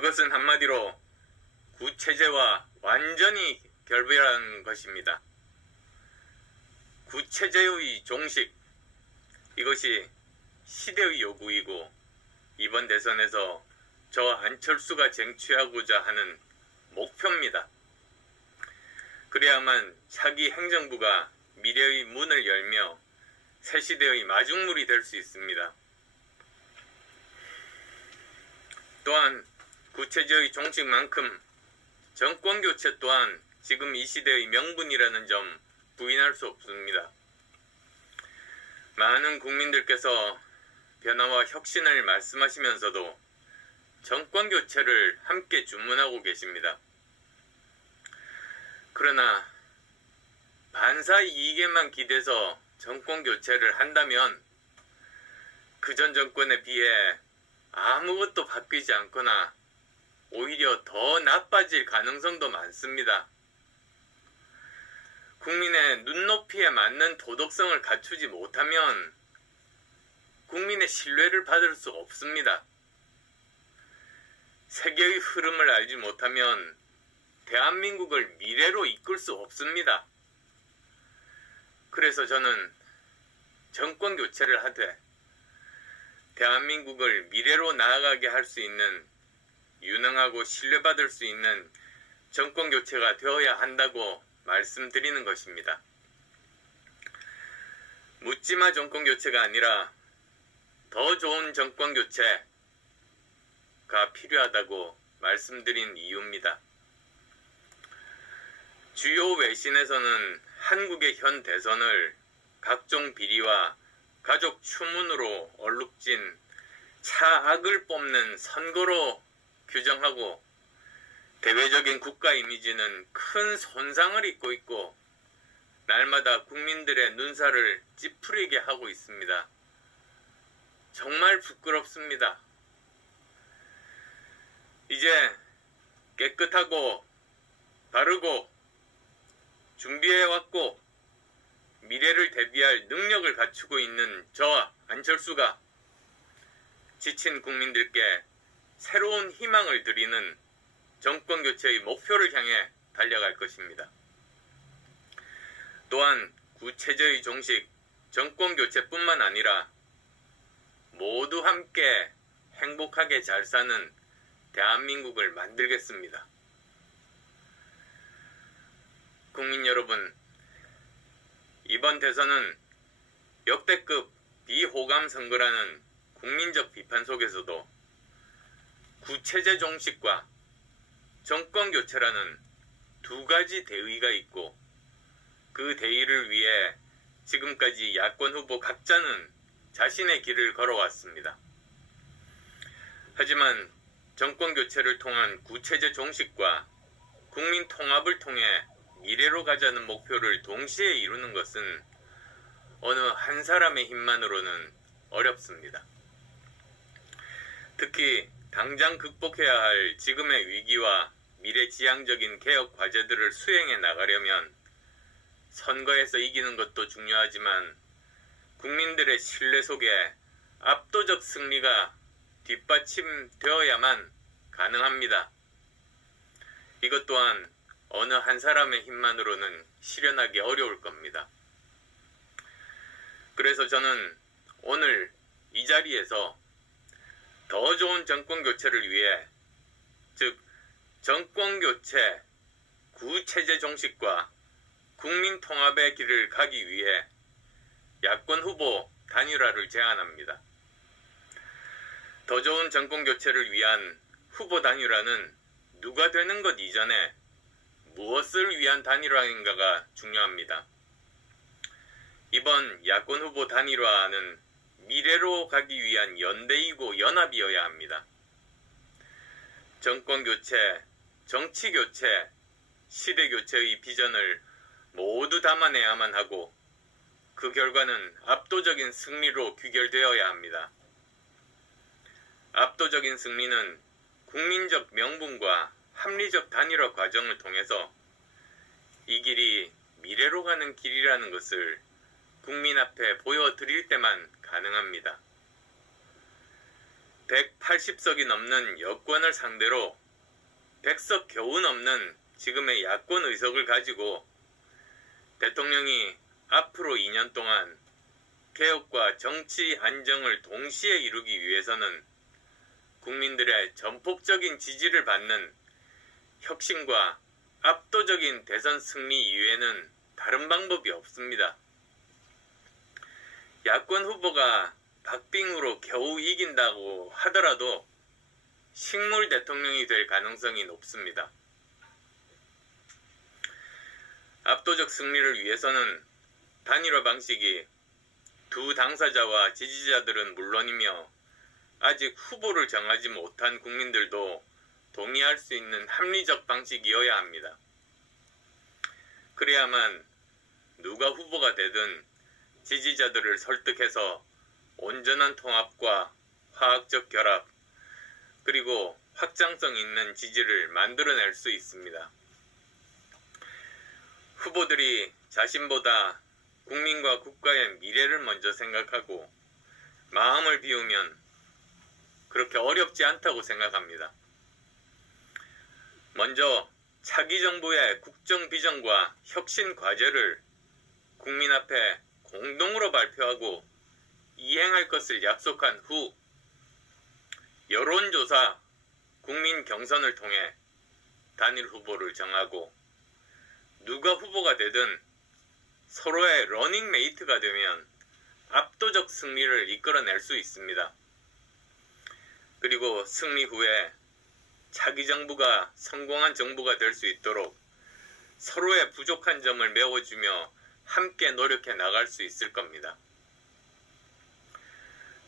그것은 한마디로 구체제와 완전히 결별한 것입니다. 구체제의 종식, 이것이 시대의 요구이고 이번 대선에서 저 안철수가 쟁취하고자 하는 목표입니다. 그래야만 차기 행정부가 미래의 문을 열며 새시대의 마중물이 될 수 있습니다. 또한 구체제의 종식만큼 정권교체 또한 지금 이 시대의 명분이라는 점 부인할 수 없습니다. 많은 국민들께서 변화와 혁신을 말씀하시면서도 정권교체를 함께 주문하고 계십니다. 그러나 반사 이익에만 기대서 정권교체를 한다면 그전 정권에 비해 아무것도 바뀌지 않거나 오히려 더 나빠질 가능성도 많습니다. 국민의 눈높이에 맞는 도덕성을 갖추지 못하면 국민의 신뢰를 받을 수 없습니다. 세계의 흐름을 알지 못하면 대한민국을 미래로 이끌 수 없습니다. 그래서 저는 정권 교체를 하되 대한민국을 미래로 나아가게 할 수 있는 유능하고 신뢰받을 수 있는 정권 교체가 되어야 한다고 말씀드리는 것입니다. 묻지마 정권 교체가 아니라 더 좋은 정권 교체가 필요하다고 말씀드린 이유입니다. 주요 외신에서는 한국의 현 대선을 각종 비리와 가족 추문으로 얼룩진 차악을 뽑는 선거로 규정하고 대외적인 국가 이미지는 큰 손상을 입고 있고 날마다 국민들의 눈살을 찌푸리게 하고 있습니다. 정말 부끄럽습니다. 이제 깨끗하고 바르고 준비해왔고 미래를 대비할 능력을 갖추고 있는 저와 안철수가 지친 국민들께 새로운 희망을 드리는 정권교체의 목표를 향해 달려갈 것입니다. 또한 구체제의 종식, 정권교체뿐만 아니라 모두 함께 행복하게 잘 사는 대한민국을 만들겠습니다. 국민 여러분, 이번 대선은 역대급 비호감 선거라는 국민적 비판 속에서도 구체제 종식과 정권 교체라는 두 가지 대의가 있고 그 대의를 위해 지금까지 야권 후보 각자는 자신의 길을 걸어왔습니다. 하지만 정권 교체를 통한 구체제 종식과 국민 통합을 통해 미래로 가자는 목표를 동시에 이루는 것은 어느 한 사람의 힘만으로는 어렵습니다. 특히 당장 극복해야 할 지금의 위기와 미래지향적인 개혁 과제들을 수행해 나가려면 선거에서 이기는 것도 중요하지만 국민들의 신뢰 속에 압도적 승리가 뒷받침되어야만 가능합니다. 이것 또한 어느 한 사람의 힘만으로는 실현하기 어려울 겁니다. 그래서 저는 오늘 이 자리에서 더 좋은 정권교체를 위해, 즉 정권교체, 구체제 종식과 국민통합의 길을 가기 위해 야권 후보 단일화를 제안합니다. 더 좋은 정권교체를 위한 후보 단일화는 누가 되는 것 이전에 무엇을 위한 단일화인가가 중요합니다. 이번 야권 후보 단일화는 미래로 가기 위한 연대이고 연합이어야 합니다. 정권교체, 정치교체, 시대교체의 비전을 모두 담아내야만 하고 그 결과는 압도적인 승리로 귀결되어야 합니다. 압도적인 승리는 국민적 명분과 합리적 단일화 과정을 통해서 이 길이 미래로 가는 길이라는 것을 국민 앞에 보여드릴 때만 가능합니다. 180석이 넘는 여권을 상대로 100석 겨우 넘는 지금의 야권 의석을 가지고 대통령이 앞으로 2년 동안 개혁과 정치 안정을 동시에 이루기 위해서는 국민들의 전폭적인 지지를 받는 혁신과 압도적인 대선 승리 이외에는 다른 방법이 없습니다. 야권 후보가 박빙으로 겨우 이긴다고 하더라도 식물 대통령이 될 가능성이 높습니다. 압도적 승리를 위해서는 단일화 방식이 두 당사자와 지지자들은 물론이며 아직 후보를 정하지 못한 국민들도 동의할 수 있는 합리적 방식이어야 합니다. 그래야만 누가 후보가 되든 지지자들을 설득해서 온전한 통합과 화학적 결합, 그리고 확장성 있는 지지를 만들어낼 수 있습니다. 후보들이 자신보다 국민과 국가의 미래를 먼저 생각하고 마음을 비우면 그렇게 어렵지 않다고 생각합니다. 먼저 차기 정부의 국정 비전과 혁신 과제를 국민 앞에 공동으로 발표하고 이행할 것을 약속한 후 여론조사, 국민 경선을 통해 단일 후보를 정하고 누가 후보가 되든 서로의 러닝메이트가 되면 압도적 승리를 이끌어낼 수 있습니다. 그리고 승리 후에 차기 정부가 성공한 정부가 될 수 있도록 서로의 부족한 점을 메워주며 함께 노력해 나갈 수 있을 겁니다.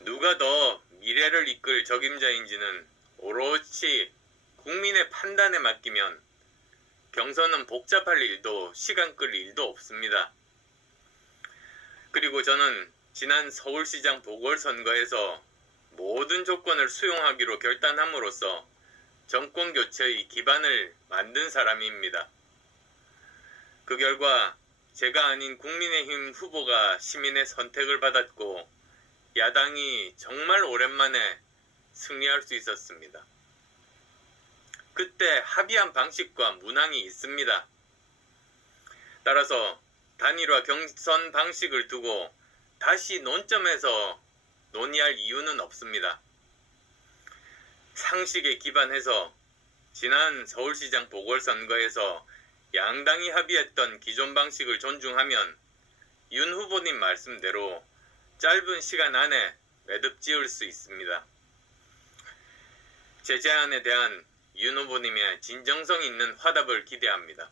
누가 더 미래를 이끌 적임자인지는 오롯이 국민의 판단에 맡기면 경선은 복잡할 일도 시간 끌 일도 없습니다. 그리고 저는 지난 서울시장 보궐선거에서 모든 조건을 수용하기로 결단함으로써 정권교체의 기반을 만든 사람입니다. 그 결과 제가 아닌 국민의힘 후보가 시민의 선택을 받았고 야당이 정말 오랜만에 승리할 수 있었습니다. 그때 합의한 방식과 문항이 있습니다. 따라서 단일화 경선 방식을 두고 다시 논점에서 논의할 이유는 없습니다. 상식에 기반해서 지난 서울시장 보궐선거에서 양당이 합의했던 기존 방식을 존중하면 윤 후보님 말씀대로 짧은 시간 안에 매듭 지을 수 있습니다. 제 제안에 대한 윤 후보님의 진정성 있는 화답을 기대합니다.